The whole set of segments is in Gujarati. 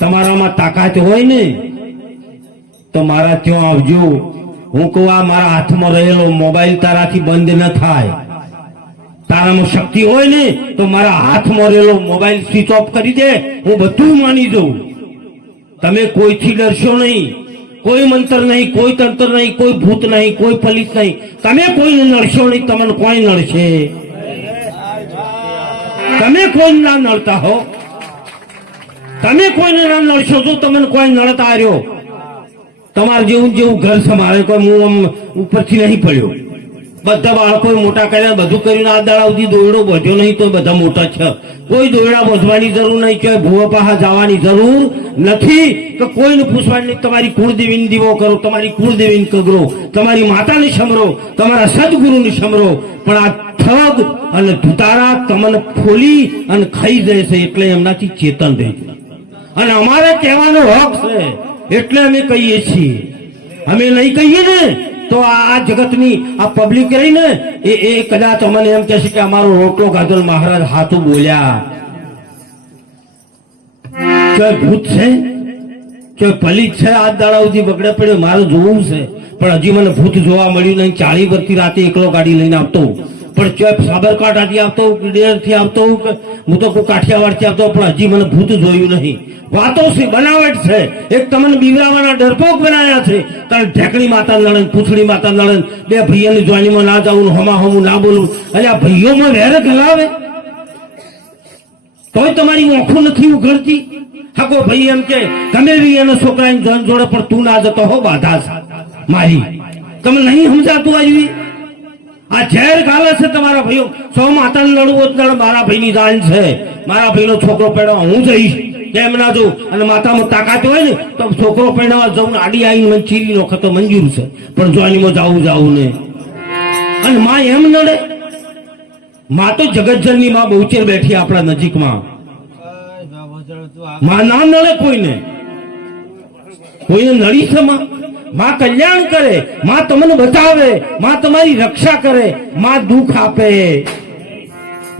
તમારામાં તાકાત હોય ને તો મારા ત્યાં આવજો. હું કહું આ મારા હાથમાં રહેલો મોબાઈલ તારાથી બંધ ન થાય. તારામાં શક્તિ હોય ને તો મારા હાથમાં રહેલો મોબાઈલ સ્વિચ ઓફ કરી દે, હું બધું માની જાઉં. તમે કોઈથી ડરશો નહીં, કોઈ મંત્ર નહીં, કોઈ તંત્ર નહીં, કોઈ ભૂત નહીં, કોઈ પોલીસ નહીં. તમે કોઈને નડશો નહીં, તમને કોઈ નડશે? તમે કોઈ ના નડતા હો, તમે કોઈને ના નડશો તો તમને કોઈ નડતા રહ્યો. તમારે જેવું જેવું ઘર છે મારે, કોઈ હું આમ ઉપરથી નહીં પડ્યો. બધા બાળકો મોટા કર્યા, બધું કર્યું. આ દાડા સુધી દોયડો બધ્યો નહીં તો બધા મોટા છે. કોઈ દોયડા બોધવાની જરૂર નહીં, કે ભૂવા પાહા જવાની જરૂર નથી, કે કોઈને પૂછવાની નહીં. તમારી કુળદેવીને દીવો કરો, તમારી કુળદેવીને કગરો, તમારી માતાને સમરો, તમારા સદગુરુને સમરો. પણ આ ઠગ અને ધુતારા તમને ફોલી અને ખાઈ જાય છે, એટલે એમનાથી ચેતન રહેજો. અને અમારે કહેવાનો હક છે એટલે અમે કહીએ છીએ. અમે નહીં કહીએ ને તો આ જગતની આ પબ્લિક રહી ને એ કદાચ અમને એમ કહેશે કે અમારો રોટલો ગાધલ મહારાજ હાથું બોલ્યા. કે ભૂત છે કે પલિત છે, આ દાડા સુધી બગડે પડે મારે જોવું છે. પણ હજી મને ભૂત જોવા મળ્યું નહીં. 40 વર્ષથી રાતે એકલો ગાડી લઈને આવતો, પણ સાબરકાંઠાથી આવતો, ડેરથી આવતો, હું તો કોઈ કાઠિયાવાડથી આવતો, પણ હજી મને ભૂત જોયું નહીં. વાતો છે, બનાવટ છે. એક તમને બીવરાવાના ડરપોક બનાવ્યા છે. કારણ ઢેકડી માતા નડન, પૂછડી માતા નડન, બે ભાઈઓની જોઈનીમાં ના જવું, હમા હમું ના બોલવું. એટલે આ ભાઈઓમાં વેર ગલાવે તોય તમારી ઓખું નથી ઉઘડતી. હકો ભાઈ એમ કે ગમે બી એના છોકરાની જોઈન જોડે, પણ તું ના જતો હો, બાધા મારી. તમે નહીં સમજાતું આવી. આ ઝેર ગાલે છે તમારા ભાઈઓ. સૌ માતાને લડવું જ મારા ભાઈની જાન છે, મારા ભાઈનો છોકરો પેડવા હું જઈશ, કેમ ના જઉં? અને માતામાં તાકાત હોય ને તો છોકરો પહેરવા જવું, આડી આવીને મને ચીરી નો ખતો મંજૂર છે, પણ જોઈનીમાં જાવું ને. અને માં એમ નડે? માં તો જગતજનની માં બહુચેર બેઠી આપણા નજીકમાં. માં ના નડે કોઈને, કોઈને નડી છે માં કલ્યાણ કરે, માં તમને બચાવે, માં તમારી રક્ષા કરે, માં દુઃખ આપે.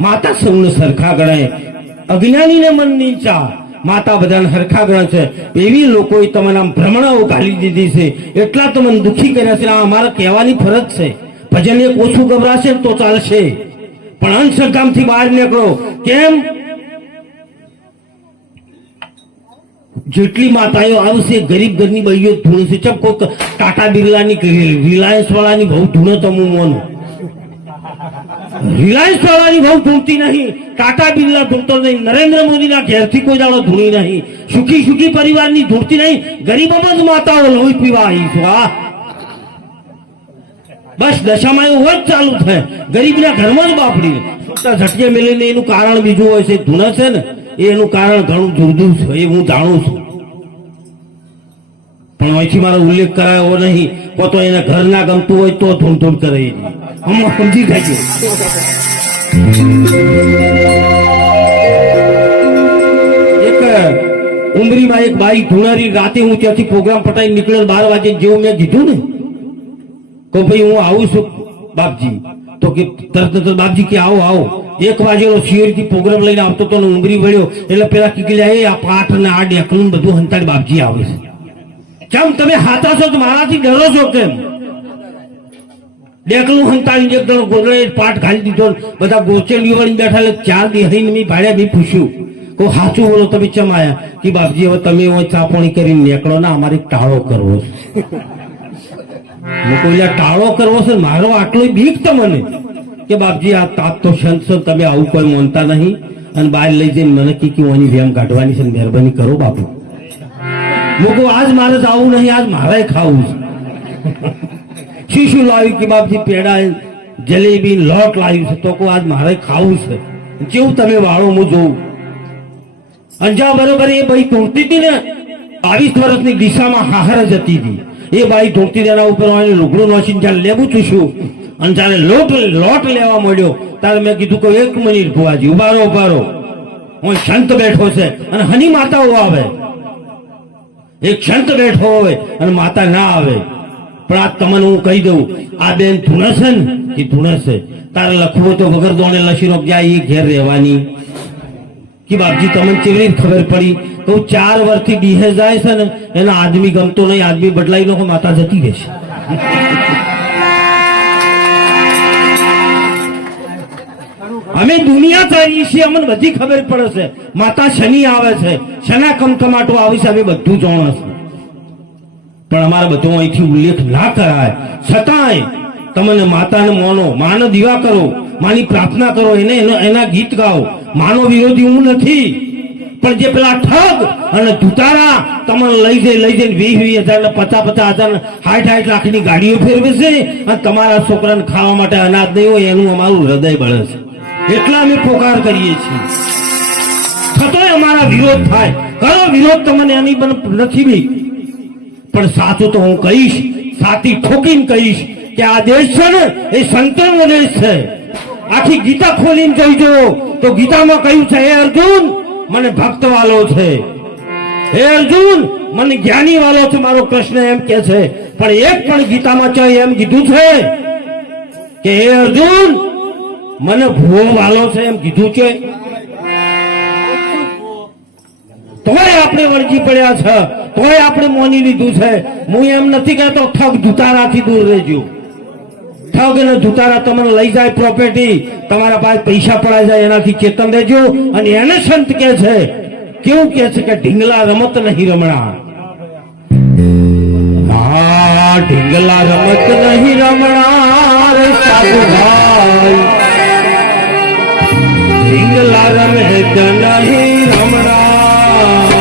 માતા સૌને સરખા ગણે, અજ્ઞાનીને મન નીચા. માતા બધાને સરખા ગણે છે. એવી લોકોએ તમને આમ ભ્રમણાઓ ઘાલી દીધી છે, એટલા તમને દુઃખી કર્યા છે. આ અમારે કહેવાની ફરજ છે. ભજન એક ઓછું ગભરાશે તો ચાલશે, પણ અંશકામથી બહાર નીકળો. કેમ? જેટલી માતાઓ આવશે ગરીબ ઘરની બહીઓ ધૂણે છે. ચમ કોઈ ટાટા બિરલાની, રિલાયન્સ વાળાની બહુ ધૂણે તો હું મોનું. રિલાયન્સ વાળાની બહુ ધૂણતી નહીં, ટાટા બિરલા ધૂણતો નહીં, નરેન્દ્ર મોદીના ઘેરથી કોઈ દાડો ધૂણી નહીં, સુખી સુખી પરિવારની ધૂણતી નહીં. ગરીબોમાં જ માતાઓ લોહી પીવા આવી છું. આ બસ દશામાં એવું જ ચાલુ થાય. ગરીબના ઘરમાં જ બાપડી ઝટકે મેળીને એનું કારણ બીજું હોય છે. ધૂણે છે ને એનું કારણ ઘણું જુદું છે, એ હું જાણું છું. પણ અહીંથી મારો ઉલ્લેખ કરાયો નહીં. તો એને ઘર ના ગમતું હોય તો ધૂમ કરે. હમણાં સમજી જાય. એક ઉમરીમાં એક બાઈ ધૂણારી, રાતે હું ત્યાંથી પ્રોગ્રામ પટાઈ નીકળ્યો 12 વાગે જેવું મેં કીધું ને કે ભાઈ હું આવું છું બાપજી, તો કે તરત બાપજી કે આવો. 1 વાગેનો સિયોરિટી પ્રોગ્રામ લઈને આવતો તો ઉમરી વળ્યો એટલે પેલા કીકલ્યા એ આ પાઠ ને આ ડેકલું બધું હંતાડી બાપજી આવે છે. કેમ તમે હાથા છો તો મારાથી ડરો છો કેમ? ડેકલું હંતાડીને એક દડો ગોદડે પાઠ ઘાલી દીધો, બધા ગોચેલી વળી બેઠા. એટલે 4 દી હઈને મેં ભાડ્યા, મેં પૂછ્યું કે સાચું બોલો તમે ચમ આયા? કે બાપજી હવે તમે ચાપણી કરીને નીકળો ને, અમારે ટાળો કરવો છે. કોઈ ટાળો કરવો છે મારો? આટલો બીક તમને કે બાપજી આ તાપ તો સંત છો, તમે આવું કોઈ માનતા નહીં. અને બહાર લઈ જઈને મને કીઓની વેમ કાઢવાની છે, મહેરબાની કરો બાપુ. મૂકો આજ મારે જવું નહીં, આજ મારે ખાવું છે. શું લાવ્યું? કે બાપજી પેડા, જલેબી, લોટ લાવ્યું છે. તો આજ મારે ખાવું છે. જેવું તમે વાળો હું જોઉં. અંજા બરોબર એ ભાઈ ધૂણતી હતી ને, 22 વર્ષની દિશામાં હાહર જ હતી. એ બાઈ ધોતી તેના ઉપર લુગડું નોસીને જયારે લેવું છું અને જયારે લોટ લેવા મળ્યો ત્યારે મેં કીધું કે 1 મિનિટ ભુવાજી ઉભારો. હું સંત બેઠો છે અને હની માતાઓ આવે. એક સંત બેઠો હોય અને માતા ના આવે. પણ આ તમને હું કહી દઉં, આ બેન ધૂણે છે ને, એ ધૂણે છે. તારે લખવું તો વગર દોણે લસીનો ક્યાં એ ઘેર રહેવાની. કે બાપજી તમને કેવી રીતે ખબર પડી? તો 4 વર્ષથી દીહે જાય છે ને એનો આદમી ગમતો નહીં, આદમી બદલાઈ નો માતા જતી રહેશે. અમે દુનિયા ચાલીએ છીએ, અમને બધી ખબર પડે છે. માતા શનિ આવે છે, શના કમકમાટો આવે છે, અમે બધું જાણો છે. પણ અમારે બધું અહીંથી ઉલ્લેખ ના કરાય. છતાંય તમને માતાને માનો, માનો દીવા કરો, માની પ્રાર્થના કરો, એના ગીત ગાઓ. માનો વિરોધી હું નથી, પણ જે પેલા ઠગ અને ધુતારા તમને લઈ જઈને 20,000 ને 50,000 ને 60 લાખની ગાડીઓ ફેરવે છે અને તમારા છોકરાને ખાવા માટે અનાજ નહીં હોય, એનું અમારું હૃદય બળે છે. એટલા અમે પોકાર કરીએ છીએ. છતાંય અમારા વિરોધ થાય. કરો વિરોધ, તમને એની નથી બી, પણ સાચું તો હું કહીશ, સાચી ઠોકીને કહીશ કે આ દેશ છે ને એ સંતોનો દેશ છે. આખી ગીતા ખોલીને જોઈજો તો ગીતામાં કહ્યું છે, હે અર્જુન મને ભક્ત વાલો છે, હે અર્જુન મને જ્ઞાની વાલો છે, મારો કૃષ્ણ એમ કે છે. પણ એક પણ ગીતામાં ચાહે એમ કીધું છે કે હે અર્જુન મને ભૂવો વાલો છે, એમ કીધું છે? તોય આપણે વળગી પડ્યા છે, તોય આપણે મોની લીધું છે. હું એમ નથી કહેતો ઠગ ધુતારાથી દૂર રહેજો. ઠગ અને ધુતારા તમને લઈ જાય પ્રોપર્ટી, તમારા પાસે પૈસા પડાઈ જાય, એનાથી ચેતન રહેજો. અને એને સંત કે છે, કેવું કે છે કે ઢીંગલા રમત નહીં રમણા. હા, ઢીંગલા રમત નહીં રમણા રે સાધુ ભાઈ, ઢીંગલા રમત નહીં રમણા.